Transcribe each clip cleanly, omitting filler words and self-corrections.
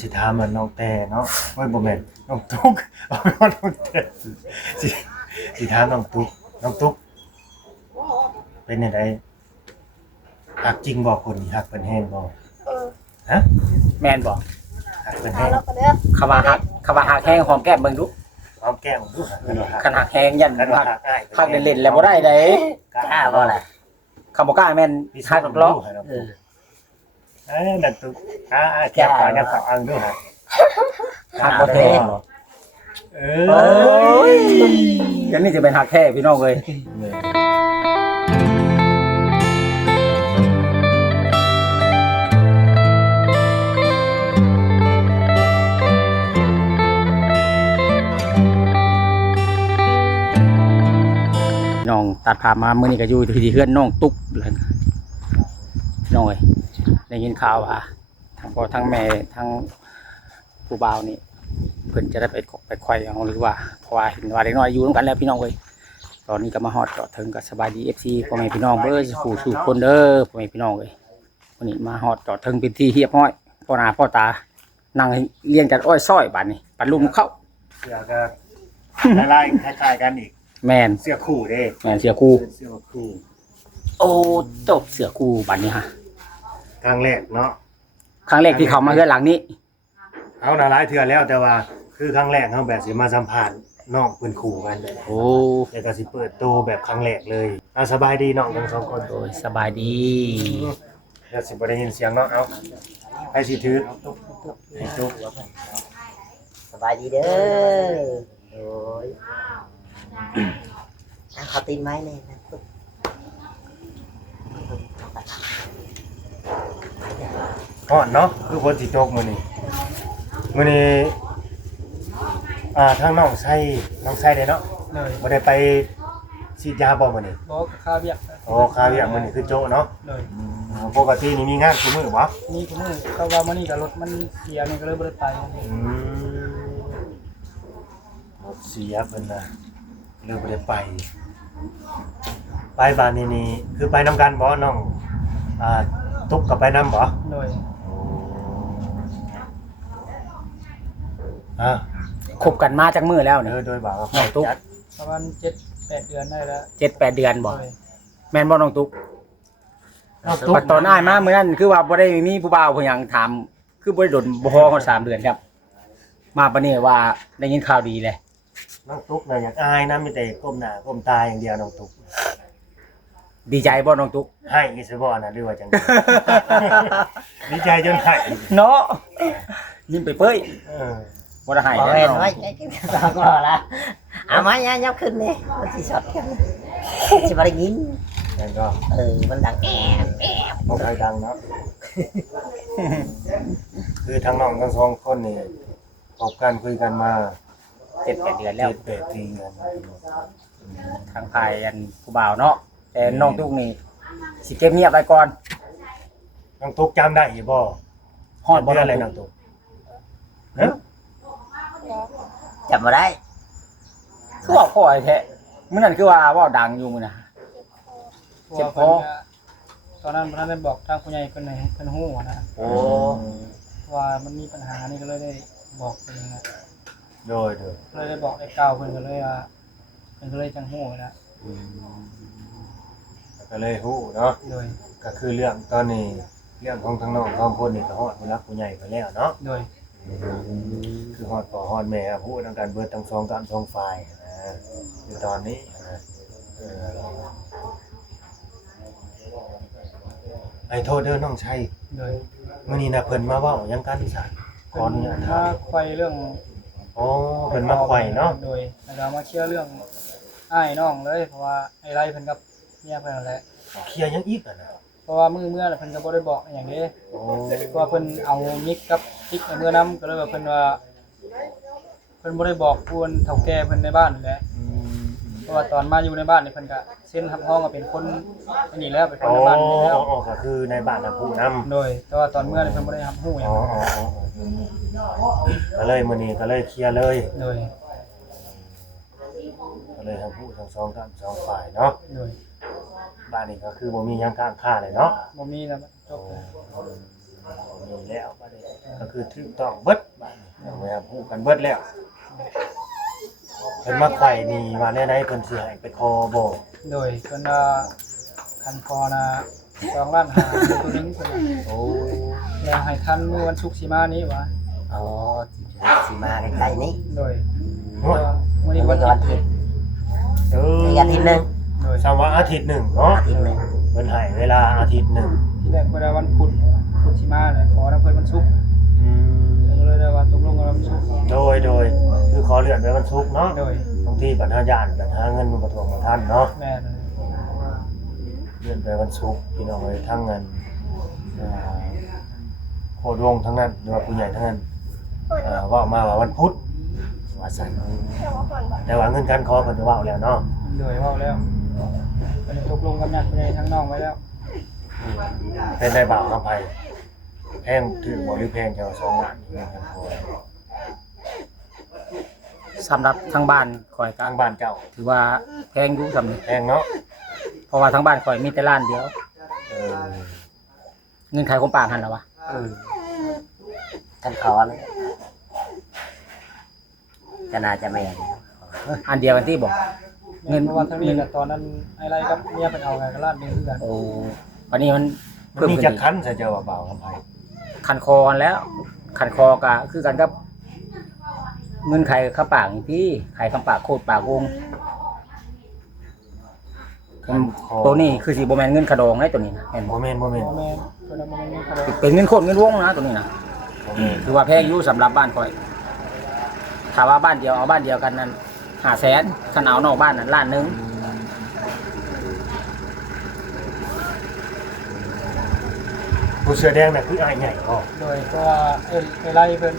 สิถามมันน้องแต่เนาะโอ้ยบ่แม่นน้องตุ๊กเอาเป็นว่าน้องแต่สิสิถามน้องตุ๊กน้องตุ๊กเป็นจังไดฮักจริงบ่คนนี้ฮักเพิ่นแฮงบ่ เออ ฮะ แม่นบ่ ฮักเพิ่น เอา แฮง แล้วก็เด้อ คำว่าฮักแห้งหอมแก้มเบิ่งดู หอมแก้มดูฮักเพิ่นว่าฮัก คันฮักแห้งยัน คันว่า ฮัก ฮักอ้าย ฮักเล่นๆแล้วบ่ได้เด้ กล้าบ่ล่ะ คำบ่กล้าแม่น พี่ ฮัก สุด ล้อ ให้น้องตุ๊กนั่นตุ๊กแก้มขาวยังฟังดูฮัก ฮักบ่แท้ เอ โอ้ ้ ยอันนี้จะเป็นฮักแท้พี่น้องเอ้ยน้องตัดภาพมามื้อนี้ก็อยู่ที่เฮือนน้องตุ๊กแล้วน้องเอ้ยได้ยินข่าวว่าทั้งพ่อทั้งแม่ทั้งผู้บ่าวนี่เพิ่นจะได้ไปไขว่เอาหรือว่าเพราะว่าเห็นว่าเด็กน้อยอยู่ร่วมกันแล้วพี่น้องเอ้ยตอนนี้ก็มาฮอดจอดถึงก็สบายดี FC พ่อแม่พี่น้องเบ้อสู่คนเด้อพ่อแม่พี่น้องเอ้ยวันนี้มาฮอดจอดถึงเป็นที่เรียบร้อยพ่อหน้าพ่อตานั่งเรียนกันอ้อยซ้อยบัดนี้ปัดลุมเข้า เสื้อก็ลายๆคล้ายๆกันอีก แม่น เสื้อคู่เด้ แม่นเสือคู่ เสื้อคู่ โอ้จบเสือคู่บัดนี้ฮะ ครั้งแรกเนาะ ครั้งแรกที่เขามาเฮือนหลังนี้ เอาน่ะหลายเทื่อแล้วแต่ว่าคือครั้งแรกเฮาแบบสิมาสัมภาษณ์น้องเพิ่นคู่กัน โอ้ แล้วก็สิเปิดโตวแบบครั้งแรกเลยเอาสบายดีน้องทั้งสองคน โดยสบายดี เดี๋ยวสิบ่ได้ยินเสียงเนาะเอาใครสิถือให้ตุ๊ก สบายดีเด้อโอ้ยขอตีนไม้เลยนะตุ๊ก ฮ้อนเนาะคือฝนสิตกมื้อนี้ทางน้องไส้ได้เนาะ เลย บ่ได้ไปฉีดยาบ่มื้อนี้ บอกข้าวเบียก อ๋อคาเวียมื้อนี้คือโจ๊ะเนาะ เลย ปกตินี่มีงานทุกมื้อบ่ นี่ก็มือก็ว่ามันนี่กับรถมันเสียนี่ก็เลยบ่ได้ไป รถเสียเพิ่นน่ะเลยบ่ได้ไปบ้านนี่คือไปนํกันบ่น้องตุ๊กก็ไปนํบ่ เลย อ่า คบกันมาจากมื้อแล้วนี่ โดยบ่าว น้องตุ๊ก จัด ประมาณ7-8 เดือนได้แล้ว 7-8 เดือนบ่ เลย แม่นบ่น้องตุ๊ก น้องตุ๊ก ปัดตอนอ้ายมามื้อนั้นคือว่าบ่ได้มีผู้บ่าวผู้หยังถามคือบ่ได้โดนบ่พอเขา3 เดือนครับ มาปานนี้ว่าได้ยินข่าวดีเลย น้องตุ๊กน่ะอยากอายนะมีแต่ก้มหน้าก้มตาอย่างเดียวน้องตุ๊ก ดีใจบ่น้องตุ๊ก ให้อีสิบ่น่ะหรือว่าจังได๋ ดีใจจนให้ เนาะยิ้มไปเป้ย เออ บ่ได้ให้ บอก แน่ เห็น นอน ไว้ใจกินสองก็ละเอาไม้ยับขึ้นเลยมันสิช็อตกันสิบ่ได้ยิน นั่นก็ มันดังแอบแอบ บ่ค่อยดังเนาะ คือทั้งน้องทั้งสองคนนี่พบกันคุยกันมา 7-8 เดือนแล้ว 7-8 ปีกัน ทางภายอันผู้บ่าวเนาะแต่น้องตุ๊กนี่สิเก็บเงียบไว้ก่อน น้องตุ๊กจำได้อยู่บ่ ฮอดบ่ เดือน น้ อะ อง ไร ตุ๊ก น้องตุ๊กฮะ จำบ่ได้ คือว่าพ่อไอ้แท้มื้อนั้นคือว่าเว้าดังอยู่มื้อน่ะ เพราะว่าเพิ่นก็ตอนนั้นเพิ่นได้บอกทางผู้ใหญ่เพิ่นให้เพิ่นฮู้นะ โอ้ ว่ามันมีปัญหานี่ก็เลยได้บอกเพิ่นนะ โดย เลยได้บอกไอ้ก้าวเพิ่นก็เลยว่าเพิ่นก็เลยจังฮู้นะ ก็เลยฮู้เนาะ โดย ก็คือเรื่องตอนนี้เรื่องของทั้งน้องสองคนนี่ก็ฮอดผู้รักผู้ใหญ่ไปแล้วเนาะ โดย คือฮอดพ่อฮอดแม่ฮู้ทั้งกันเบิดทั้งสองฝ่ายนะคือตอนนี้นะไอ้โทษเด้อน้องชัย โดย มื้อนี้น่ะเพิ่นมาเว้าหยังกันซะขออนุญาตถาม ไขว่เรื่อง อ๋อเพิ่นมาไขว่เนาะ โดยแล้วก็มาเคลียร์เรื่องอ้ายน้องเลยเพราะว่าไอ้ไรเพิ่นกับเมียเพิ่นนั่นแหละ เคลียร์หยังอีกอ่ะนะ เพราะว่าเมื่อน่ะเพิ่นก็บ่ได้บอกอหย่างนี้ โอ้ เพราะว่าเพิ่นเอามิกกับพริกในเมื่อนํก็เลยว่าเพิ่นว่าเพิ่นบ่ได้บอกผู้เฒ่าแก่เพิ่นในบ้านนั่นแหละ อืม เพราะว่าตอนมาอยู่ในบ้านนี่เพิ่นก็เซ็นรับรองว่าเป็นคนอันนี้แล้วเป็นคน อ๋อ ในบ้านนี่แล้ว ก็คือในบ้านน่ะผู้นำ โดยแต่ว่าตอนเมื่อนี่เพิ่นบ่ได้รับรู้หยั อ๋ ง อก็เลยมื้อนี้ก็เลยเคลียร์เลย โดย ก็เลยทั้งผู้ทั้งสองกันสองฝ่ายเนาะ โดย บ้านนี้ก็คือบ่มีหยังค้างคาเลยเนาะ บ่มีแล้วจบเลย บ่มีแล้วบัดนี้ ก็คือถูกต้องเบิดบัดนี้เอาไว้ครับฮู้กันเบิดแล้วเพิ่นมาไขว้นี่ว่าแนวใดเพิ่นสิให้ไปคอบ่ โดยเพิ่นว่าคันคอนะ2ล้านห้าตัวนึงเพิ่นว่า โอ้ แล้วให้ทันมื้อวันศุกร์สิมานี้วะ อ๋อสิมาใกล้ๆนี้ โดย โอ้ย มื้อ นี่ นี้ วั วัน น อา อาทิ ทิ ต ต ย์ ย์ เออ อีกอาทิตย์หนึง โดย สามว่าอาทิตย์หนึ่งเนาะ อาทิตย์หนึง เพิ่นให้เวลาอาทิตย์หนึ่ง ที่แรกเพิ่นว่าวันพุธสิมาเลยขอนํเพิ่นวันศุกร์ อืม ก็เลยได้ว่าตกลงกันวันศุกร์ โดยคือขอเลื่อนไปวันศุกร์เนาะ โดย บางทีปัญหาญาติปัญหาเงินมันบ่ทวงบ่ทันเนาะ แม่น เลื่อนไปวันศุกร์พี่น้องเอ้ยทั้งเงินโคดวงทั้งนั้นหรือว่าผู้ใหญ่ทั้งนั้นเว้ามาว่าวันพุธว่าซั่นแต่ว่าเงินการขอเพิ่นจะเว้าแล้วเนาะ โดยเว้าแล้วเพิ่นตกลงกับญาติผู้ใหญ่ทั้งน้องไว้แล้ว เป็นได้บ่าวกับไผแพงถือบ่หรือแพงแค่ว่า2ล้านเงินการขอ สำหรับทางบ้านข่อยก็ ทางบ้านเจ้า ถือว่าแพงอยู่สำนี้ แพงเนาะ เพราะว่าทางบ้านข่อยมีแต่ล้านเดียว เออ เงินขายของป่าหันแล้ววะ กันขอเลยก็น่าจะแม่น อันเดียวกันที่บอก เงินเพราะว่าทั้งนี้ก็ตอนนั้นไอ้ไรกับเมียเพิ่นเอาไงก็ล้านหนึงคือกัน โอ้วันนี้มัน มัน เพิ่ม มี ขึ้น จัก อีก คันซะเจ้าว่าบ่าวกับไผ คันคอกันแล้ว คันคอก็คือกันกับเงินไขข้าวปากนี่พี่ไขข้าวปากโคตรปากวง คันคอ ตัวนี้คือสีโบแมนเงินขะดองไอ้ตัวนี้นะเห็น บ่ บ่ แม่นบ่แม่น พ่อแม่เพิ่นเอามาเงินเขาเลย เป็นเงินโคตรเงินวงนะตัวนี้นะ บ่แม่น ถือว่าแพงอยู่สำหรับบ้านข่อยถ้าว่าบ้านเดียวเอาบ้านเดียวกันนั้น500,000คันเอานอกบ้านนั้นล้านหนึง ผู้เสื้อแดงน่ะคืออ้ายใหญ่พ่อ โดยเพราะว่าไอ้ไรเพิ่น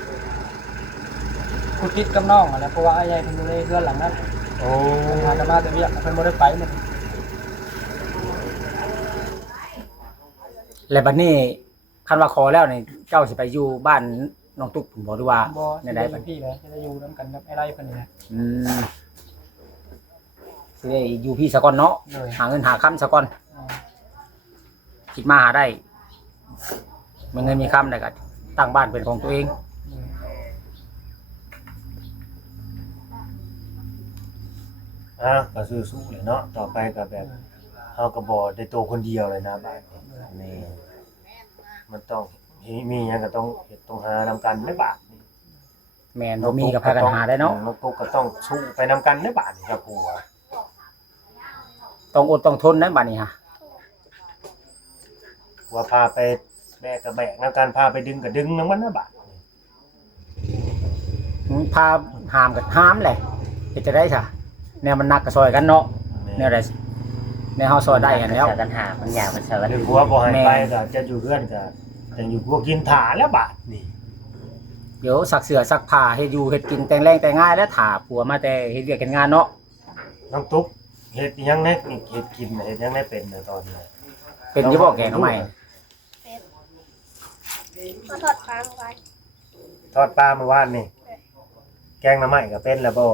คุดติดกับน้องอะนะเพราะว่าไอ้ใหญ่เพิ่นอยู่ในเรือนหลังนั้น โอ้ เพิ่นพากันมาแต่เวียกเพิ่นบ่ได้ไปมัน และบัดนี้คันว่าขอแล้วนี่เจ้าสิไปอยู่บ้านน้องตุ๊กผมบอกด้วยว่า บ่ ใน สิ ใด ได้ บั เป็ ด นพี่เลยจะได้อยู่นํกันกับไอ้ไรเพิ่นนี่แหละ อืมสิได้อยู่พี่สะก่อนเนาะ โดย หาเงินหาค้ำสะก่อน คิดมาหาได้มีเงินมีคำได้ก็ตั้งบ้านเป็นของตัวเอง ก็สู้ๆเลยเนาะต่อไปก็แบบเฮาก็บ่ได้โตคนเดียวเลยนะบ้านนี้ แม่น มันต้องมีหยังก็ต้องเฮ็ดต้องหานำกันในบ้านนี่ แมนบ่มีกับพากันหาได้เนาะ น้องตุ๊กก็ต้องสู้ไปนำกันในบ้านนี่ครับผัว ต้องอดต้องทนนะบัดนี้ฮะ ว่าพาไปแบกก็แบกนำกันพาไปดึงก็ดึงนำมันนะบ้าน พาหามกับหามแหละเฮ็ดจะได้ซะแนวมันหนักก็ซอยกันเนาะแนวใดแนวเฮาซอยได้กันแล้ว เจอกันหามันยากมันเชิญ หรือผัวบ่ให้ไปก็จะอยู่เพื่อนก็จะอยู่พวกกินถาแล้วบาดนี่ เดี๋ยวซักเสื้อซักผ้าเฮ็ดอยู่เฮ็ดกินแต่งแรงแต่งง่ายแล้วถ้าผัวมาแต่เฮ็ดเวียกเฮ็ดงานเนาะ น้องตุ๊กเฮ็ดอิหยังแน่เฮ็ดกินน่ะเฮ็ดอิหยังแน่เป็นน่ะตอนนี้ เป็นอยู่บ่แกงทำไม มาทอดปลาเมื่อวาน ทอดปลาเมื่อวานนี่แกงหน่อไม้ก็เป็นแล้วบ่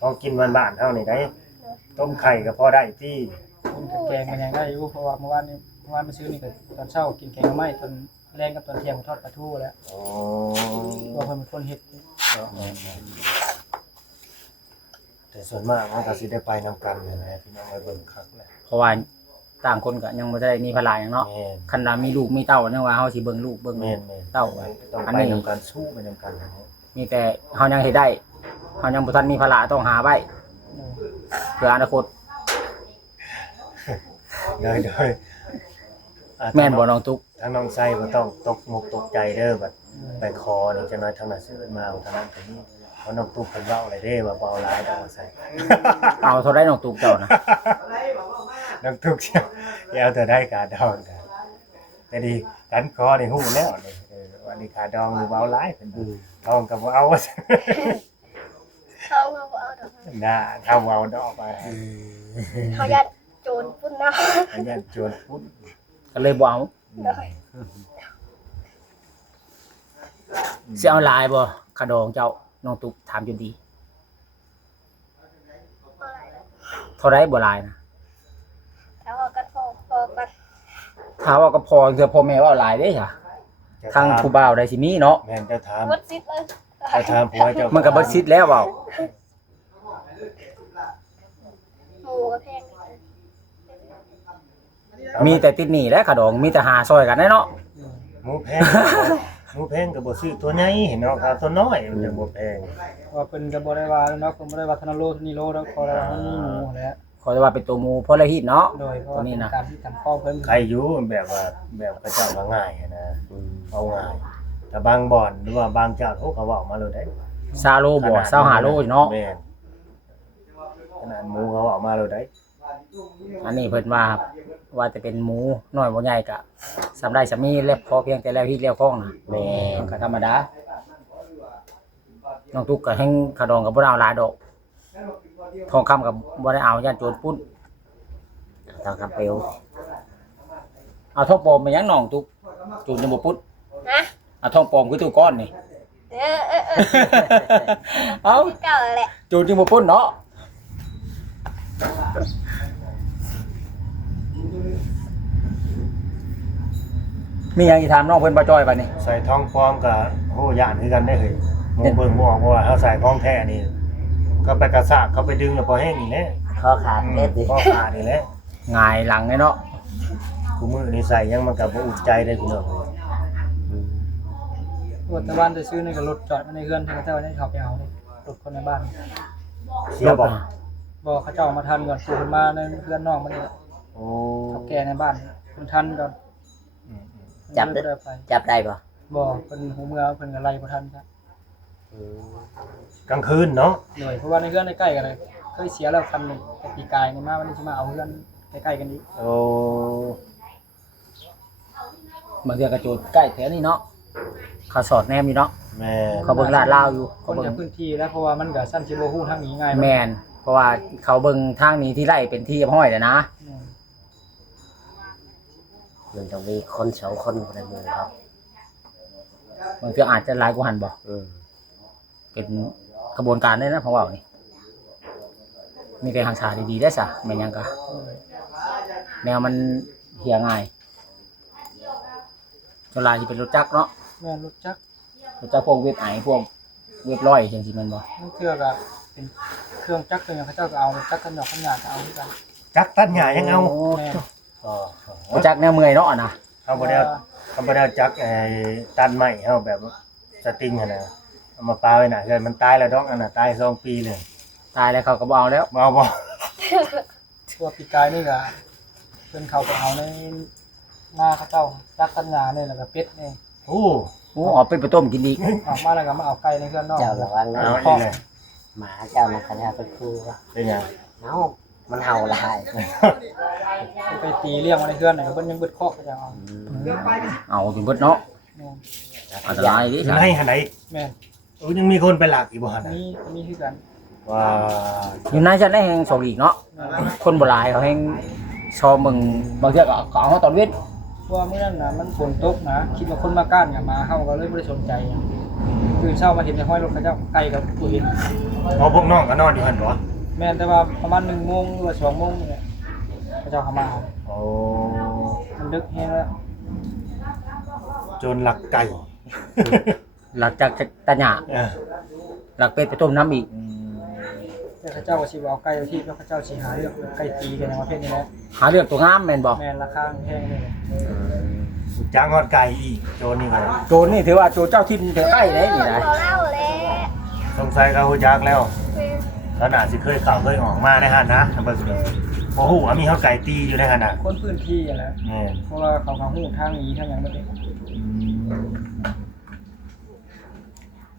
ของกินบ้านๆเฮานี่ได้ต้มไข่ก็พอได้ที่ กินกับแกงมันยังได้อยู่เพราะว่าเมื่อวานมาซื้อนี่ก็ตอนเช้ากินแกงหน่อไม้ตอนแรงกับตอนเที่ยงทอดปลาทูแล้ว อ๋อ ตัวเพิ่นเป็นคนเฮ็ด แต่ส่วนมากมันก็สิได้ไปนำกันนั่นแหละพี่น้องไว้เบิ่งคักแหละ เพราะว่าต่างคนก็ยังบ่ได้มีภาระหยังเนาะ แม่น คันว่ามีลูกมีเต้ายังว่าเฮาสิเบิ่งลูกเบิ่ง แม่น เต้า ต้อง อัน ไป นี้ นำกันสู้ไปนำกันนะ มีแต่เฮายังเฮ็ดได้เฮายังบ่ทันมีภาระต้องหาไว้เพื่ออนาคต โดยแม่นบ่น้องตุ๊ก ทางน้องไส้บ่ต้องตกตกใจเด้อบัดไปคอนี่จังน้อยทางนั้นซื้อมาเอาทางนั้นก็นี่เพราะน้องตุ๊กเพิ่นเว้าอะไรเด้ว่าบ่เอาหลายดอกว่าไส เอาเท่าได้น้องตุ๊กเจ้านะ น้องตุ๊กเชียวอย่าเอาแต่ได้กาดองกันแต่ดีกันคอนี่ฮู้แล้วนี่วันนี้ขาดองหรือบ่เอาหลายเพิ่นทองก็บ่เอาว่าซั่น เขาเอาเอาดอก น่าถ้าบ่เอาดอกไป เขายัดโจรพุ่นเนาะ อันนี้จวนพุทธ ก็เลยบ่เอา เลย สิเอาหลายบ่ขะดองเจ้าน้องตุ๊กถามอยู่ดี อะไรล่ะ เท่าไรบ่หลายนะ เขาเอากันพอกัน ถ้าว่าก็พอเถื่อพ่อแม่ว่าหลายเด้จ้ะ ทางผู้บ่าวได้สิมีเนาะ แม่นเจ้าถาม วัดซิดเลย เจ้าถามผัวเจ้า มันก็เบิดซิดแล้วเว้า หมูกระแพง มีแต่ติดหนี้และขดองมีแต่หาซอยกันได้เนาะ หมูแพงหมูแพงก็บ่ซื้อตัวใหญ่เห็นเนาะครับตัวน้อยมันจะบ่แพง ว่าเพิ่นก็บ่ได้ว่าเนาะเพิ่นบ่ได้ว่าธนโลธนีโลแล้วขอได้ว่ามันมีหมูแหละ ขอจะว่าเป็นตัวหมูพอละฮีตเนาะ โดยเพราะ ตัว ว่า นี้ เป็น นะ การที่กันพ่อเพิ่น ใครอยู่แบบว่าแบบพระเจ้าว่าง่ายอะนะเอาง่ายแต่บางบ่อนหรือว่าบางเจ้าเขาก็เว้ามาเลยได้ ซาโลบ่ซาหาโลเนาะ แม่นขนาดหมูเขาเว้ามาเลยได้ อันนี้เพิ่นว่าจะเป็นหมูน้อยบ่ใหญ่ก็สำได้สามีแล้วพอเพียงแต่แล้วฮีตแล้วคล้องน่ะแม่นก็ธรรมดาน้องตุ๊กก็แฮงขดองก็บ่ได้เอาหลายดอกทองคำก็บ่ได้เอาย่านโจรปุ้น ทองคำเปลว เอาทองปลอมมายังน้องตุ๊กจูนจะบ่ปุ้น ฮะ เอาทองปลอมคือตู้ก้อนนี่ เอา เก่าแหละ จูนจึงบ่ปุ้นเนาะมีหยังสิถามน้องเพิ่นบ่จ้อยบัดนี้ ใส่ทองปลอมกับโหย่านคือกันได้เลยหมูเบิ่งบ่ออกเพราะว่าเขาใส่ของแท้นี่ก็ไปกระซากเขาไปดึงแล้วพอแห้งอีกแล้ว ข้อขาดเล็ดดิ ก็ขาดนี่แหละ หงายหลังเลยเนาะ กูมือนี่ใส่ยังมันก็บ่อุ่นใจได้พี่น้องเอ้ย รถแต่บ้านจะซื้อนี่ก็รถจอดไว้ในเฮือนให้เขาเจ้าได้เข้าไปเอาเลยรถคนในบ้าน เสียบ่ บ่เขาเจ้ามาทันก่อนปู่เพิ่นมาในเฮือนน้องมันนี่แหละ โอ้ เขาแก่ในบ้านเพิ่นทันก่อน อืม จับ ได้ ได้ ไป จับได้ปะ บ่เพิ่นหูเมื่อเพิ่นก็ไล่บ่ทันจ้ะ กลางคืนเนาะ หน่อยเพราะว่าในเฮือนใกล้ๆกันเลยเคยเสียแล้วคันหนึงแต่ปีกายนี่มาวันนี้สิมาเอาเฮือนใกล้ๆกันอีก โอ้ บางเทื่อก็จูนใกล้แถวนี้เนาะเขาสอดแนมอยู่เนาะ แม่ เขาเบิ่งลาดลาวอยู่ ค เขา น เบิ่ง จากพื้นที่แล้วเพราะว่ามันก็สั้นสิบ่ฮู้ทางนี้ง่าย แมนเพราะว่าเขาเบิ่งทางนี้ที่ไร่เป็นที่เรียบห้อยแล้วนะ อืม มันต้องมีคนสองคนในหมู่ครับ บางเทื่ออาจจะหลายกว่าหันบ่ อืม เป็นกระบวนการได้นะเพราะว่านี่มีแต่ทางสาดีๆได้ซะแม่นหยังก็แนวมันเหี่ยง่ายส่วนหลายสิเป็นรถจักรเนาะ แม่นรถจักร รถจักรพวกเว็บไอพวกเว็บร้อยจังซี่แม่นบ่ นั่นเครื่องก็เป็นเครื่องจักรตัวอย่างเขาเจ้าก็เอาจักรกันหยอกกันหยาดก็เอาที่กัน จักตัดหญ้ายังเอา โ แม่น อ๋อ รถจักรแนวเมื่อยเนาะนะ เขาบ่ได้เขาบ่ได้จักตัดไม้เฮาแบบสติงหั่นน่ะเอามาปาไว้น่ะเฮือนมันตายแล้วดอกอันน่ะตาย2ปีเลย ตายแล้วเขาก็บ่เอาแล้ว บ่เอาบ่ ตัวปีกายนี่ก็เพิ่นเขาไปเอาในหน้าเขาเจ้าจักรกันหยาดนี่แล้วก็เป็ดนี่ โอ้ โอ้ออกเป็นไปต้มกินอีก ออกมาแล้วก็มาเอาไก่ในเครื่องนอก เจ้าระวังนะ เอาอีกเลย หมาเจ้านะขนาดเป็นครูวะ เป็นหยัง เอ้ามันเห่าลาย ไปตีเลี้ยงมาในเครื่องนี่ก็เพิ่นยังเบิดคอกก็จะเอา เอาจนเบิดเนาะ แม่น อันตรายดิ ยังให้หั่นไหน แม่น โอ้ยังมีคนไปหลักอีกบ่หั่นน่ะ มีคือกัน ว่า อยู่ในชั้นได้แห่งสองอีกเนาะ แม่น คนโบราณเขาแห่งชอบมึงบางเทื่อก็เอาเขาตอนเว้น เพราะว่ามื้อนั้นน่ะมันฝนตกนะคิดว่าคนมาก้านกับมาเฮาก็เลยบ่ได้สนใจหยังตื่นเช้ามาเห็นในห้อยรถเขาเจ้าไก่กับตัวเห็น พอพวกน้องก็นอนอยู่หั่นบ่ แม่นแต่ว่าประมาณ1 โมงหรือว่า2 โมงนี่แหละเขาเจ้าเข้ามาเอา โอ้ มันดึกแฮงแล้ว โจรลักไก่ หลังจากตะหยา เออ หลักเป็ดไปต้มน้ำอีก แต่เขาเจ้าก็สิว่าเอาไก่เอาที่แล้วเขาเจ้าสิหาเรื่องไก่ตีกันในประเภทนี้แหละ หาเรื่องตัวงามแม่นบ่ แม่นราคาแพงนี่แหละ จ้างฮอดไก่อีกโจรนี่ก็ โจรนี่ถือว่าโจรเจ้าถิ่นถือใกล้เลยนี่นะ เขาเล่าเลย สงสัยเขาฮู้จักแล้วขนาดสิเคยเข้าเคยออกมาในหั่นนะเบิ่งดูบ่ฮู้ว่ามีฮอดไก่ตีอยู่ในหั่นน่ะ คนพื้นที่อ่ะแหละ แม่น เพราะว่าเขาฮู้ทางนี้ทางหยังบ่ไ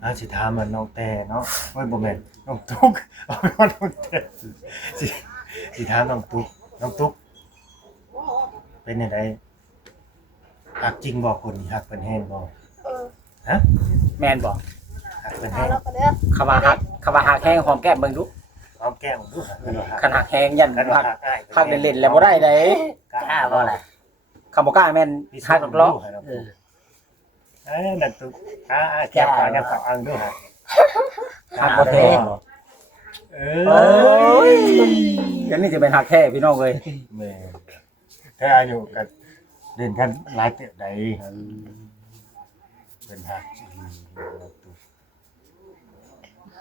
ด้ สิถามมันน้องแต่เนาะโอ้ยบ่แม่นน้องตุ๊กเอาไปว่าน้องแต่สิถามน้องตุ๊กน้องตุ๊กเป็นจังไดฮักจริงบ่คนนี้ฮักเพิ่นแฮงบ่ ฮะ แม่นบ่ ฮักเพิ่น เอา แฮง เราก็เด้อ คำว่าหักแห้งหอมแก้มเบิ่งดู หอมแก้มดูฮักเพิ่นว่าฮัก คันหักแห้งยัน กัน หั ว่าก ฮักอ้าย หักเล่นๆแล้วบ่ได้เด้ กล้า ข้าบ่ล่ะ คำบ่กล้าแม่นหักล็อก นั่นตุ๊กแก้มขาเนี่ยเขาอังดูฮะ หักบ่แท้ เอ เอ้ อย เดี๋ยวนี้จะเป็นหักแท้พี่น้องเอ้ย แม่ถ้าอายุก็เล่นกันหลายเติบใด เป็นหักอีหลีน้องตุ๊ก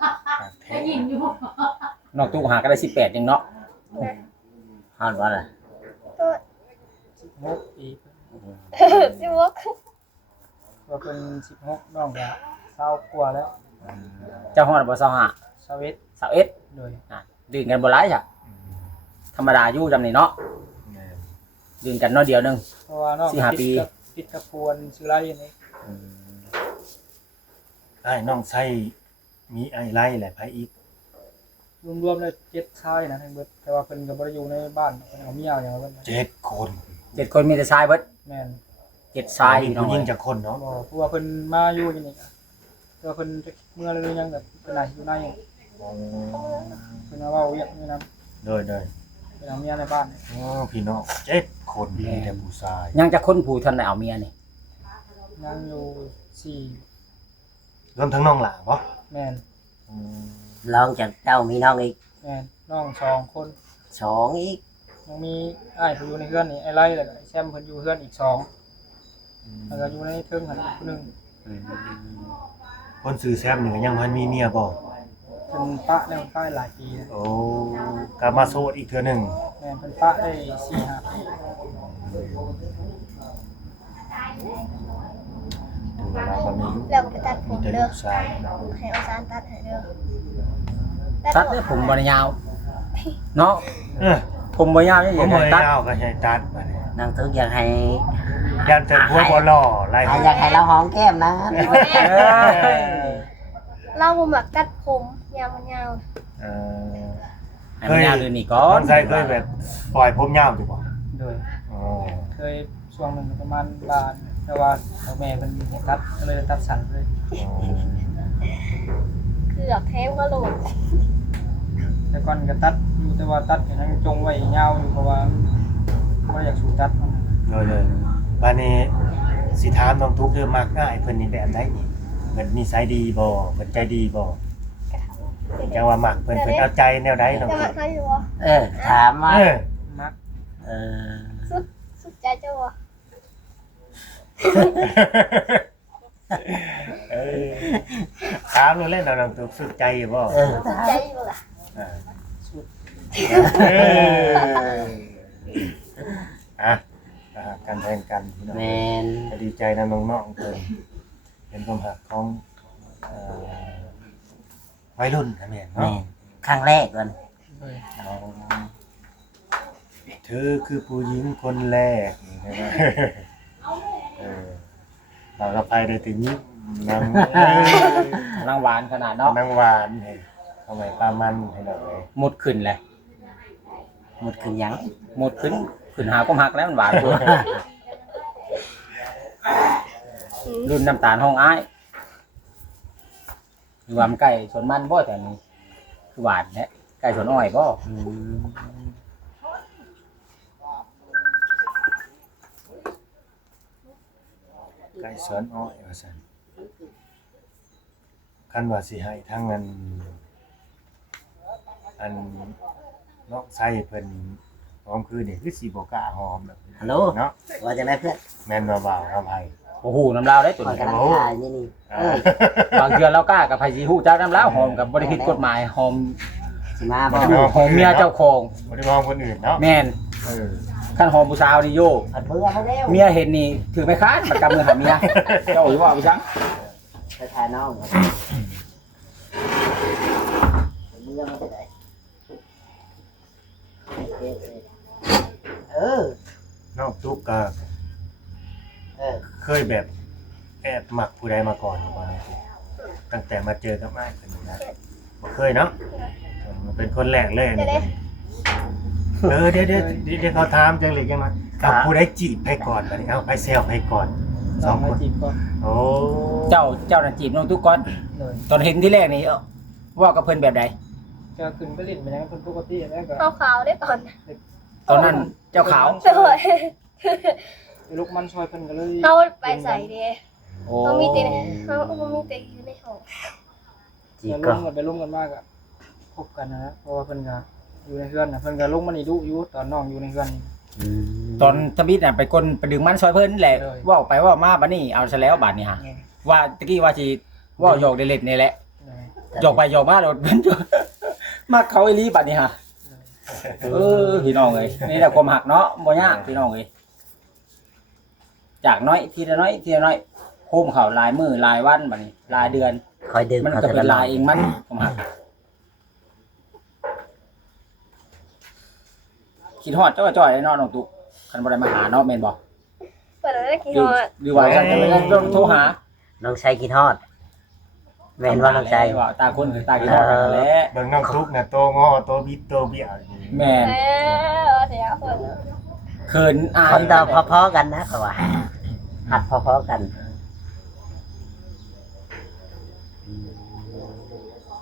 หักแท้ น้องตุ๊กหาก็ได้18ยังเนาะ ฮอดว่าล่ะ ตัว 16ปีก สิวก ว่าเพิ่น16น้องก็20กว่าแล้ว เจ้าฮอดบ่25 21 21 โดย ดื่มกันบ่หลายจ้ะธรรมดาอยู่จำนี่เนาะ แม่น ดื่มกันน้อยเดียวหนึง เพราะว่าน้อง สี่ห้าปี ติดกับพวนชื่อไรนี่ อ้ายน้องใช้มีไอ้ไล่แหละไผอีก รวมๆเลย7ชายนะทั้งเบิดแต่ว่าเพิ่นก็บ่ได้อยู่ในบ้านเพิ่นเอาเมียอย่างว่าเพิ่น 7 คน 7คนมีแต่ชายเบิด แม่น 7ชายพี่น้อง ผู้หญิง เอ้ย จักคนเนาะ บ่เพราะว่าเพิ่นมาอยู่จังนี่ก็แต่ว่าเพิ่นเมื่อเลยยังแบบเพิ่นน่าอยู่ในเพิ่นเอาเว้าอย่างนี้นะ โดย เพิ่นเอาเมียในบ้าน โอ้พี่น้อง7คนมีแต่ผู้ชาย ยังจะคนผู้ทันได้เอาเมียนี่ ยังอยู่ รวมทั้งน้องหลาบ่ 4แม่น อืม ลองจากเจ้ามีน้องอีก แม่นน้อง2คน 2อีก ยังมีอ้ายเพิ่นอยู่ในเฮือนนี่ไอ้ไรแล้วก็ไอ้แซมเพิ่นอยู่เฮือนอีก2แล้วก็อยู่ในเทิงหันอีกหนึง คนซื้อแซมนี่ก็ยังบ่ทันมีเมียบ่ เพิ่นปะแล้วป้ายหลายปีแล้ว โอ้กลับมาโสดอีกเทื่อหนึง แม่นเพิ่นปะได้4-5 ปี ถึงเวลาก็มีลูก แล้วก็ไปตัดผ มี ม แต่ เด้ ลู อก ชาย ให้เอาสารตัดให้เด้อ ตัดได้ผมบ่ได้ยาวเนาะ เออ ผมบ่ยาวอ ผ ย่าม ง บ่ ให้ ได้ ตัด ยาวก็ให้ตัดบัดนี้ นางตุ๊กอยากให้ ยันแต่ผัวบ่หล่อไล่ อยากให้เราหอมแก้มนะ เอ้ย เราบ่มักตัดผมยาวมันยาว เออ ให้มันยาวเดือนนี้ก่อ คน นใส่เคยแบบปล่อยผมยาวถูกบ่ โดย อ๋อ เคยช่วงหนึงประมาณบานแต่ว่าเอาแม่เพิ่นให้ตัดก็เลยตัดสั้นเลย เกือบแท้ก็โหลด แต่ก่อนก็ตัดอยู่แต่ว่าตัดอย่างนั้นจงไว้ยาวอยู่เพราะว่าบ่อยากสูตัดมัน เลยบัดนี้สิถามน้องทุกเด้อมักง่ายเพิ่นนี่แบบใดนี่เพิ่นนิสัยดีบ่เพิ่นใจดีบ่จังว่ามักเพิ่นเอาใจแนวใดน้อง จะ ทุ มาก ให้อยู่บ่ ถามว่า เออ มัก เออ สุดใจเจ้าบ่ เออถามรู้เล่นน้องทุกสุดใจบ่ สุดใจอยู่ล่ะ อ่า สุด อ่ะการแทนกันพี่น้อง แมน ก็ดีใจนะน้องๆเพิ่นเป็นความหักของวัยรุ่นนะแม่ แม เนาะ นครั้งแรกก่อน เลย เอาเธอคือผู้หญิงคนแรกนี่ใช่ไหมเออเราก็ไปได้ถึงนาง นางหวานขนาดเนาะ นางหวานให้ทำไมปลามันให้เราเลย หมดขึ้นเลย หมดขึ้นยัง หมดขึ้นหาก็หักแล้วมันหวานกว่า รุ่นน้ำตาลห้องอ้ายรวมไก่สวนมันบ่แต่นี่คือหวานแท้ไก่สวนอ้อยบ่ อืม ไก่สวนอ้อยว่าซั่นคันว่าสิให้ทั้งอันนอกใส่เพิ่นหอมคือนี่คือสิบ่กล้าหอมแบบ ฮัลโหล เนาะ ว่าจะได้เพื่อน แม่นบ่าวครับไผ โอ้โหน้ำลาวได้ตัว คอย นี้ กำลังถ่ายนี่ บางเทื่อเรากล้ากับไผสิฮู้จักน้ำลาวหอมกับบ่ได้ผิดกฎหมายหอม สิมาบ บ่ อก ได้ หอมเมียเจ้าของ บ่ได้มองคนอื่นเนาะ แม่น เออ คันหอมผู้สาวนี่โย ผัดเบื่อเขาแล้ว เมียเห็นนี่ถือไม้ค้านมันกำมือหาเมียเจ้าอยู่ว่าไปจัง ไปถ่ายน้องเบื่อมาได้เออ น้องตุ๊กก็ เออ เคยแบบแอบหมักผู้ใดมาก่อนบ่นะตั้งแต่มาเจอกับอ้ายเพิ่นนะบ่เคยเนาะมันเป็นคนแรกเลยนี่เดี๋ยวเขาถามจังเลยจังมากับผู้ใดจีบให้ก่อนบัดนี้เอาไปแซวให้ก่อนส น้อ อง ง มา คน จีบก่อน โอ้ เจ้าน่ะจีบน้องตุ๊กก่อน เลย ตอนเห็นที่แรกนี่ว่ากับเพิ่นแบบใด ก็ขึ้นไปเล่นไปยังเพิ่นปกติแล้วก็ ขาวๆได้ก่อน ตอนนั้นเจ้าขาว สวย ลูกมันซอยเพิ่นก็เลย เฮาไปใส่เด้ โอ้ เฮามีแต่อยู่ในห้อง จี แล้ว ก็ ลงกันไปลงกันมากอ่ะพบกันนะเพราะว่าเพิ่นก็อยู่ในเฮือนน่ะเพิ่นก็ลงมานี่ดุอยู่ตอนน้องอยู่ในเฮือนนี่ ตอนทมิตน่ะไปกลไปดึงมันซอยเพิ่นแหละ เลย ว่าไปว่ามาบัดนี้เอาซะแล้วบัดนี้ฮะ ว่าตะกี้ว่าสิเว้าหยอกเล่นๆนี่แหละหยอกไปหยอกมาแล้วเป็นมักเขาอีหลีบัดนี้ฮะพี่น้องเอ้ยนี่แหละความหักเนาะบ่ยากพี่น้องเอ้ยจากน้อยทีละน้อยทีละน้อยโฮมเขาหลายมื้อหลายวันบัดนี้หลายเดือน คอยดึง มัน เขา ก็ จะ เป็น ละ ลายเองมันผมหักคิดฮอดเจ้าจ้อยเนาะน้องตุ๊กคันบ่ได้มาหาเนาะแม่นบ่ เปิดได้กี่ หรื ฮ อ อด หรือว่าจะไม่ต้องโทรหา น้องชายคิดฮอดแม่นว่าน้องชาย ว่าตาคนคือตาคิดฮอดกันแหละ เบิ่งน้องตุ๊กน่ะโตงอโตบิดโตเบี้ย แม่น เดี๋ยวเปิด เขินอาย คนต่อพอๆกันนะเขาว่าหัดพอๆกัน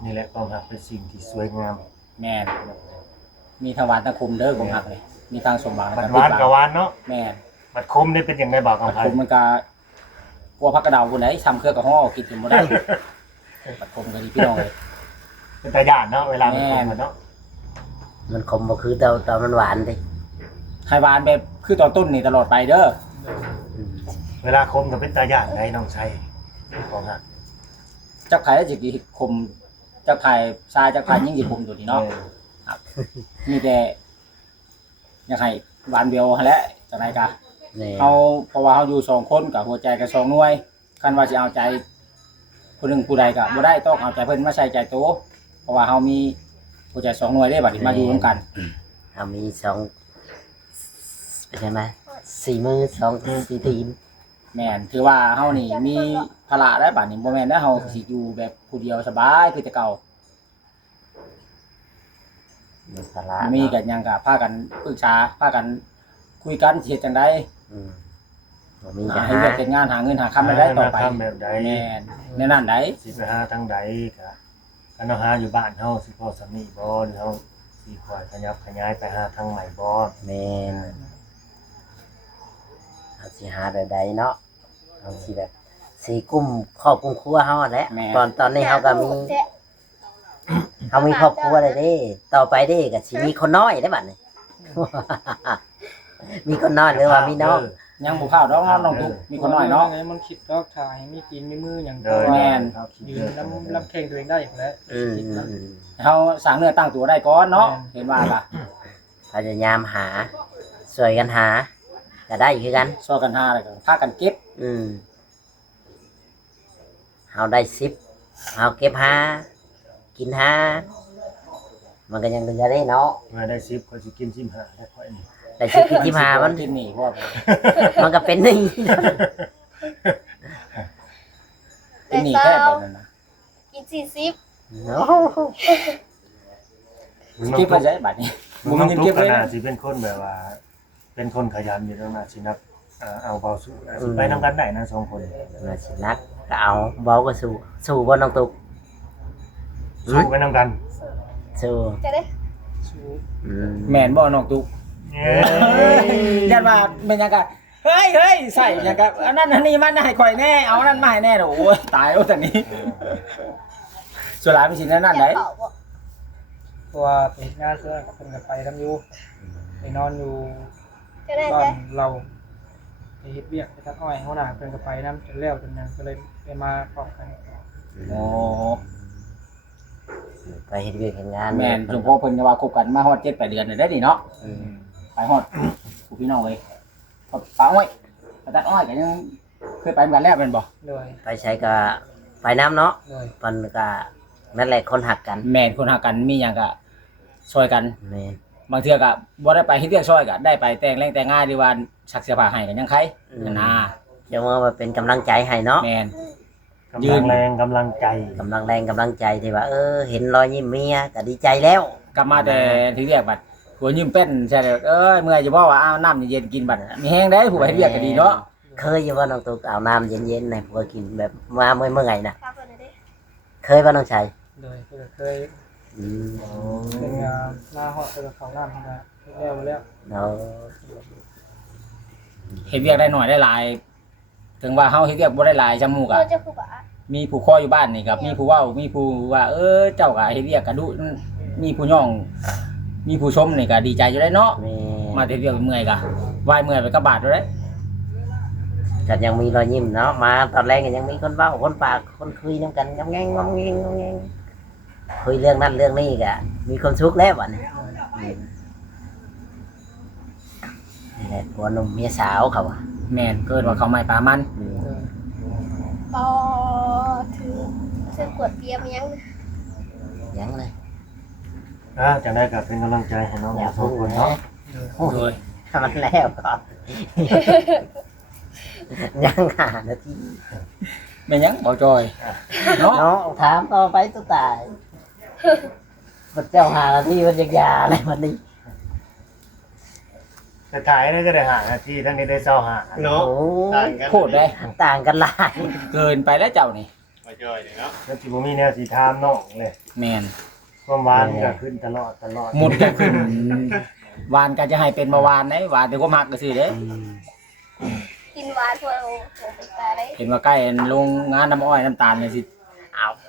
นี่แหละความรักเป็นสิ่งที่สวยงาม แม่นมีทางหวานทางคมเด้อผมหักเลยมีทางสมหวัง บัดหวานกับหวานเนาะ แม่น บัดคมได้เป็นอย่างไรบอก บั กับ ด ไผ คมมันก็กลัวพักกระเดาคนไหนซ้ำเครือกับห่อกินจนบ่ได้บัดคมก็ดีพี่น้องเลย เป็นตาญาติเนาะเวลามันคมกันเนาะ มันคมบ่คือตอนมันหวานดิ ให้หวานแบบคือตอนต้นนี่ตลอดไปเด้อ อืม เวลาคมก็เป็นตาญาติได้น้องชัยของหัก จักไผสิกิคมจักไผทรายจักไผยิ่งสิคมตัวนี้เนาะ มีแต่อยากให้หวานเดียวหั่นแหละจังได๋กะ นี่ เฮาเพราะว่าเฮาอยู่2คนกับหัวใจกับ2หน่วยคันว่าสิเอาใจผู้หนึงผู้ใดก็บ่ได้ต้องเอาใจเพิ่นมาใส่ใจโตเพราะว่าเฮามีหัวใจ2หน่วยเด้บัดนี้มาอยู่ร่วมกัน เอามี2เป็นจังได4มือ2 4ตีน แม่นถือว่าเฮานี่มีภาระแล้วบัดนี้บ่แม่นว่าเฮาสิอยู่แบบผู้เดียวสบายคือแต่เก่า มีภาระ มีกันหยังก็พากันปรึกษาพากันคุยกันสิเฮ็ดจังได๋ อืมบ่มีก็ ให้ หา เฮ็ดเป็นงานหาเงินหาคำได้ต่อไป ทำแบบใด แม่นแน่นั่นได สิไปหาทางใดก็คันเฮาหาอยู่บ้านเฮาสิพอสำนีบ่หรือเฮาสิคอยขยับขยายไปหาทางใหม่บ่ แม่นเอาสิหาแบบใดเนาะเอาสิแบบสิกุ้มครอบครัวเฮาแหละตอนนี้เฮาก็มีครอบครัวเลยเด้ต่อไปเด้ก็สิมีคนน้อยได้บัดนี้ มีคนน้อยหรือว่ามีน้อง ยังบ่เข้าดอกน้องตุ๊กมีคนน้อยเนาะ มันคิดดอกถ่ายมีตีนมีมืออย่าง เดิน แม่น ยืนลำแข่งตัวเองได้อย่างแล้ว อืม เฮาสร้างเนื้อตั้งตัวได้ก่อนเนาะเห็นว่าล่ะ พยายามหาช่วยกันหาก็ได้คือกัน ช่วยกันหาแล้วก็พากันเก็บ อืมเฮาได้10เฮาเก็บหากินหามันก็ยังเหลือได้เนาะ มาได้10ก็สิกิน15ได้ค่อยนี่ ได้10กิน15มัน กินนี่เพราะว่า มันก็เป็นหนี่ กินนี่แค่แบบนั้นนะ กิน40 เนาะ เก็บไปใช้บัดนี้บ่ น้ มี อง เงิน ตุ๊ เก็ ก บ ข เลย นาดสิเป็นคนแบบว่า เป็นคนขยันอยู่แล้วนะสินับเอาเบาสู้สิไปนำกันได้นะ2คน น่าสินักก็เอาเบาก็สู้บ่น้องตุ๊ก สู้ไปนำกัน สู้ จะได้ อืม แม่นบ่น้องตุ๊ก เย้ ยันว่าเป็นหยังกันเฮ้ยใส่หยังกันอันนั้นอันนี้มันให้ข่อยแน่เอาอันนั้นมาให้แน่โอ้ยตายโอ้ตอนนี้ส่วนหลายเป็นสิ่งนั้นได้ เป่าบ่ เพราะว่าไปเฮ็ดงานเพื่อนเพิ่นก็ไปทำอยู่ไปนอนอยู่ จะได้ บ้า จ้ะ นเราไปเฮ็ดเวียกไปทักอ้อยหัวหน้าเพิ่นก็ไปนำจนแล้วจนนั้นก็เลยไปมาพร้อมกัน โอ้ ไปเฮ็ดเวียกเฮ็ดงาน แม่นสมพอเพิ่นจะว่าคบกันมาฮอด7-8เดือนได้นี่เนาะ อืม ไปฮอดผู้พี่น้องเลยป้าอ้อยป้าตัดอ้อยก็ยังเคยไปเหมือนกันแล้วเป็นบ่ โดย ไปใช้ก็ไปน้ำเนาะ โดย เพิ่นก็นั่นแหละคนหักกัน แม่นคนหากันมีหยังก็ช่วยกัน แม่น บางเทื่อก็บ่ได้ไปเฮ็ดเวียกช่วยก็ได้ไปแต่งแรงแต่งง่ายหรือว่าซักเสื้อผ้าให้กันยังใครนั่นน่ะ จะว่าเป็นกำลังใจให้เนาะ แม่น กำลังแรงกำลังใจ กำลังแรงกำลังใจที่ว่าเห็นรอยยิ้มเมียก็ดีใจแล้ว กลับมาแต่ที่เรียกบัดหัวยืมเป็นใช่เลยเมื่อยจะบอกว่าเอาน้ำเย็นๆกินบัดมีแห้งได้ผู้ไปเฮ็ดเวียกก็ดีเนาะ เคยอยู่ว่าน้องตุ๊กเอาน้ำเย็นๆให้พวกกินแบบมาเมื่อไงนะ ฝากเพิ่นได้ เคยว่าน้องชัย โดยเพิ่นก็เคย อืม เป็นงานหน้าฮอดเพิ่นก็เข้าน้ำเพิ่นก็แล้ว เนาะ เฮ็ดเวียกได้หน่อยได้หลาย ถึงว่าเฮาเฮ็ดเวียกบ่ได้หลายจมูก เพิ่ อ่ะ นจะคือบ่ มีผู้คอยอยู่บ้านนี่ครับมีผู้เว้ามีผู้ว่าเจ้าก็เฮ็ดเวียกก็ดุมีผู้ย่อง มีผู้ชมนี่ก็ดีใจอยู่ได้เนาะ แม่ มาเฮ็ดเวียกเมื่อยก็วายเมื่อยไปกับบาดอยู่ได้ ก็ยังมีรอยยิ้มเนาะมาตอนแรกก็ยังมีคนเว้าคนปากคนคุยนํกันงำแงงงำแงงงำแงงคุยเรื่องนั้นเรื่องนี้ก็มีความสุขแล้วบัดนี้นี่แหละผัวหนุ่มเมียสาวเขาอะ แม่นเกิดว่าเขาไม่ปลามัน ปอถือซื้อกวดเบียร์มายัง ยังเลย จังได้ก็เป็นกำลังใจให้น้องทุกคนเนาะ โดย มันแล้วก่อนยังหานาที แม่นยังบ่จอยเนาะ เนาะถามต่อไปตัวตายมันเจ้าหานาทีมันยังยาอะไรมันนี่ แต่ถ่ายนี่ก็ได้หานาทีทั้งนี้ได้เศร้าหา โอ้ โคตรได้ ต่างกันหลาย เกินไปแล้วเจ้านี่ แล้วสิบ่มีแนวสิถามน้องเลย แม่น ความหวานก็ขึ้นตลอด หมดก็ขึ้นวานก็จะให้เป็นมาวานได้หวานแต่ก็มักก็สิเด้ กินหวานพวกเราเป็นตาได้ เห็นว่าใกล้ลงงานน้ำอ้อยน้ำตาลเลยสิ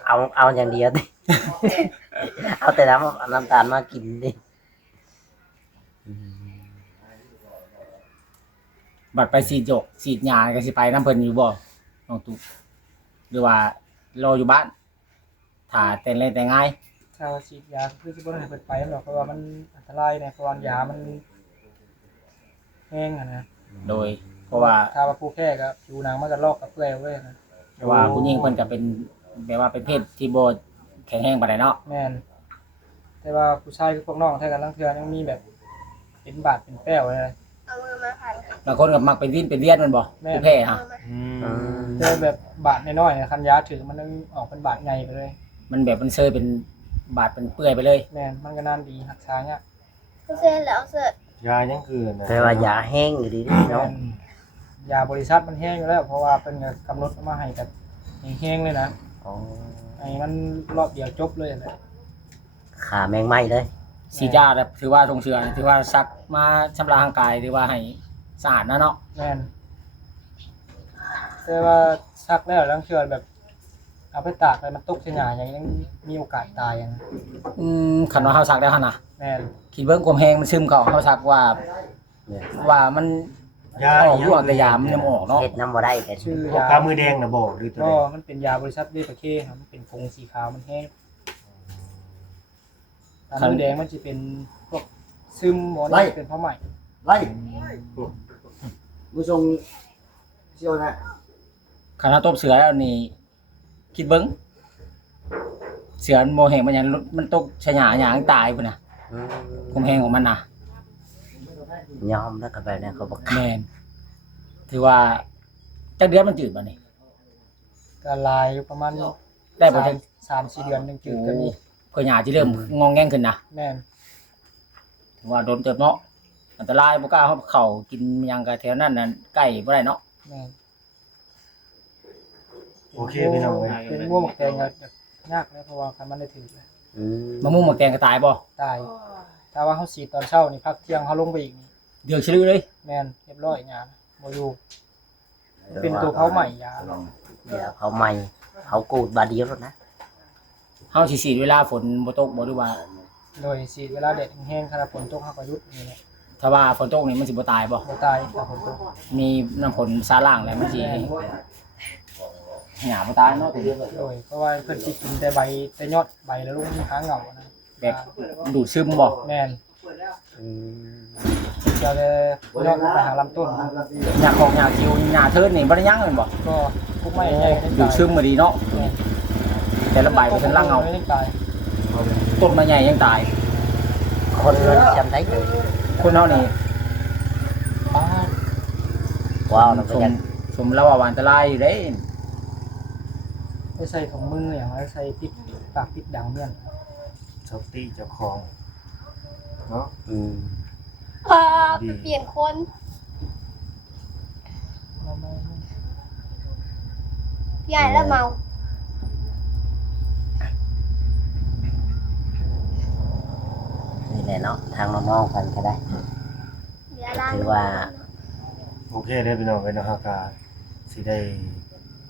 เอาอย่างเดียวดิ เอาแต่น้ำตาลมากินดิ บัดไปสีดหยกสีดยาก็สิไปน้ำเพิ่นอยู่บ่น้องตุ๊กหรือว่ารออยู่บ้านถ้าแต่งเล่นแต่งง่าย ถ้าว่าฉีดยาคือสิบ่ได้ให้เพิ่นไปหรอกเพราะว่ามันอันตรายนะเพราะว่ายามันแห้งอะนะ โดย เพราะว่า ถ้าว่าผู้แพ้ก็ผิวหนังมันก็ลอกกับเปื่อยเลยนะ เพราะว่าผู้หญิงเพิ่นก็เป็นแบบว่าเป็นเพศที่บ่แข็งแรงปานใดเนาะ แม่นแต่ว่าผู้ชายคือพวกน้องแท้กันลังเทื่อยังมีแบบเป็นบาดเป็นแป้วเลย เอามือมาผ่านค่ะ บางคนก็มักเป็นวินเป็นเวียนแมันบ่ แม่ ผู้แพ้ เอา ฮะ มือมา เจอแบบบาดน้อยๆนะคันยาถือมันออกเป็นบาดใหญ่ไปเลย มันแบบมันเซยเป็นบาดเป็นเปื่อยไปเลย แม่นมันก็นานดีหักช้าเนี่ย ก็เส้นแล้วเสร็จ ยายังคือนะ แต่ว่ายาแห้งอยู่ดีๆเนาะ ยาบริษัทมันแห้งอยู่แล้วเพราะว่าเป็นก็กำหนดมาให้แบบแห้งๆเลยนะไอ้มันรอบเดียวจบเลยนะ ขาแมงไหม้เลย สีจ้าแบบถือว่าทรงเชือถือว่าซักมาชำระร่างกายถือว่าให้สะอาดนะเนาะ แม่นแต่ว่าซักแล้วลังเทื่อแบบเอาไปตากไปมันตกเสียหนาอย่างนี้ยังมีโอกาสตายอะนะ คันว่าเฮาซักได้หั่นน่ะ แม่น คิดเบิ่งความแห้งมันซึมเข้าเฮาซักว่า เนี่ย ว่ามัน ยา ออกอยู่แต่ยามันยังบ่ออกเนาะ เฮ็ดน้ำบ่ได้แต่ ชื่อ พวก ยา กามือแดงนะบอกหรือตัว ก็ ใด มันเป็นยาบริษัทเวชเคครับมันเป็นผงสีขาวมันแห้งตามมือแดงมันจะเป็นพวกซึมหมอนเป็นผ้าไหม ไล่ผู้ชงเชี่ยวนะ คันเฮาตบเสือแล้วนี่คิดเบิ่งเสือมันบ่แห้งมันหยังมันตกชะหญ้าหยังตายพุ่นน่ะความแห้งของมันน่ะ ยอมแล้วก็แบบนี้เขาบอก แม่นถือว่าจักเดือนมันจืดบ่นี่ ก็ลายอยู่ประมาณ ได้บ่จัก 3-4 เดือนหนึงจืดก็มี เพื่อหญ้าที่เริ่มงองแงงขึ้นนะ แม่น ถือว่าโดนเติบเนาะอันตรายบ่กล้าเฮาเข้ากินหยังก็แถวนั้นน่ะใกล้บ่ได้เนาะ แม่น โอเคพี่น้องเว้ย เป็นม่วงหมกแดงก็ยากเลยเพราะว่าคันมันได้ถือเลย มะม่วงหมกแตงก็ตายบ่ ตายถ้าว่าเขาฉีดตอนเช้านี่พักเที่ยงเขาลงไปอีกนี่ เดือดชะลือเลย แม่นเรียบร้อยยาบ่อยู่มันเป็นตัวเขาใหม่ยา เดี๋ยวเขาใหม่เขากูดบาดเดียวแล้วนะ เฮาสิฉีดเวลาฝนบ่ตกบ่หรือว่า โดยฉีดเวลาแดดแห้งๆขณะฝนตกเขาก็หยุดนี่แหละ ถ้าว่าฝนตกนี่มันสิบ่ตายบ่ บ่ตายถ้าฝนตก มีน้ำฝนซาล่างแล้วมันสิหญ้าบ่ตายเนาะตัวนี้ โดยเพราะว่าเพิ่นสิกินแต่ใบแต่ยอดใบแล้วลงมีหางเหงานะ แบบดูดซึมบ่ แม่นจะเลยยอดไปหาลำต้น หญ้าของหญ้าคิวหญ้าเทิดนี่บ่ได้ยังเลยบ่ ก็ทุกไม้ใหญ่ได้ ดูดซึมมาดีเนาะ แม่น แต่ละใบบ่ทันล่างเอา ไม่ได้ตาย ต้นไม้ใหญ่ยังตาย คนมันจำได้เลย คนเฮานี่ ว้าวเรา ส ก็ ม ยัง สมแล้วว่าอันตรายอยู่เด้ ไม่ใส่ถุงมืออย่างไรใส่ปิดปากปิดดังเมี่ยน ชอบตีเจ้าของเนาะ เปลี่ยนคน พี่ใหญ่แล้วเมา นี่แหละเนาะทางน้องๆกันก็ได้ เดี๋ยวล้าง ถือว่า โอเคได้พี่น้องเว้ยเนาะครับก็สิได้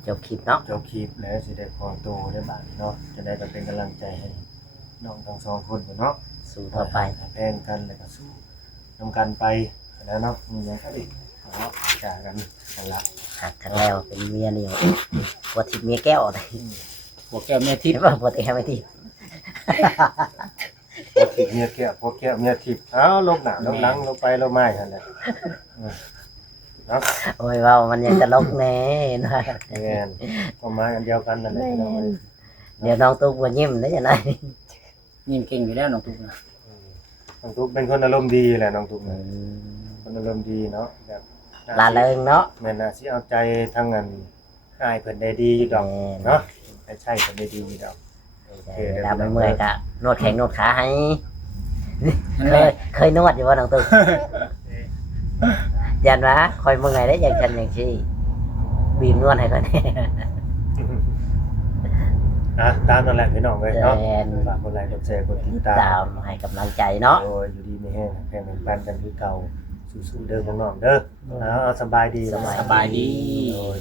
จบคลิปเนาะ จบคลิปแล้วสิได้ขอตัวได้บ้างเนาะจะได้เป็นกำลังใจให้น้องทั้งสองคนเนาะ สู่ต่อไป แพงกันแล้วก็สู้นำกันไปแล้วเนาะมีหยังก็ดิเนาะจากกันนั่นละ หักกันแล้วเป็นเมียนี่ปวดทิพเมียแก้วเลย พวกแก้วแม่ทิพ เห็น ย์ ว่าปวดแอไม่ทิพ พวกทิพย์เมียแก้วพวกแก้วเมียทิพย์เอ้าลบหน้าลบหลังลบไปลบมาหั่นแหละเนาะ โอ้ยว่ามันยังจะลกแน่นะ แม่นก็มากันเดียวกันนั่นแหละพี่น้องเอ้ย เดี๋ยวน้องตุ๊กมายิ้มได้ยังไง ยิ้มเก่งอยู่แล้วน้องตุ๊กนะ น้องตุ๊กเป็นคนอารมณ์ดีแหละน้องตุ๊กนะคนอารมณ์ดีเนาะแบบ ลาเริงเนาะ แม่นน่ะสิเอาใจทั้งนั้นอ้ายเพิ่นได้ดีอยู่ดอกเนาะให้ใช่เพิ่นได้ดีอยู่ดอกโอเค เว เด้อ ลาไปเมื่อยกะนวดแข้งนวดขาให้ นั่น เค แหละ ยเคยนวดอยู่ว่าน้องตุ๊กยันวะคอยเมื่อยได้อย่างฉันอย่างที่บีมนวดให้ก่อนเนี่ย ตามนั่นแหละพี่น้องเอ้ยเนาะ แม่น ฝากกดไลค์กดแชร์กดติด ติด ตา ตาม มให้กำลังใจเนาะ โอ้ยอยู่ดีไม่แห้งแข็งแรงกันคือเก่าสู้ๆเด้อพวกน้องเด้อเอาสบายดี สบายดี โอ้ย